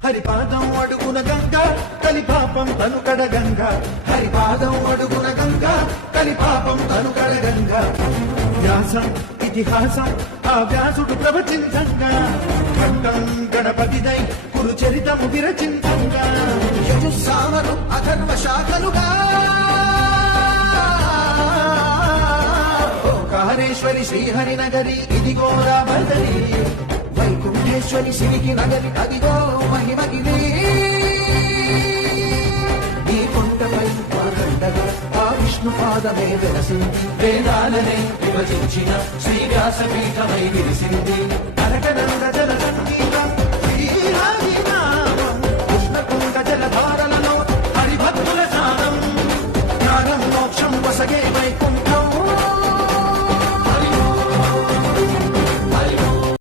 హరిపాదం అడుగున గంగా కలిపాపం తనుకడ గంగా హరిపాదం అడుగున గంగా కలిపాపం తనుకడ గంగా వ్యాసం ఇతిహాసం ఆ వ్యాసుడు ప్రవచించంగా పట్టం గణపతిదై కురు చరితము విరచించంగా యజుస్సామను అథర్వ శాఖలుగా ఓంకారేశ్వరి శ్రీహరి నగరి ఇదిగో రాబదరి వైకుంఠేశ్వరి సిరికి నగరి అదిగో మహిమగిరి ఈ కొండపై మాకండగా ఆ విష్ణు పాదమే వెలసింది వేదాలనే విభజించిన శ్రీ వ్యాసపీఠమై విరిసింది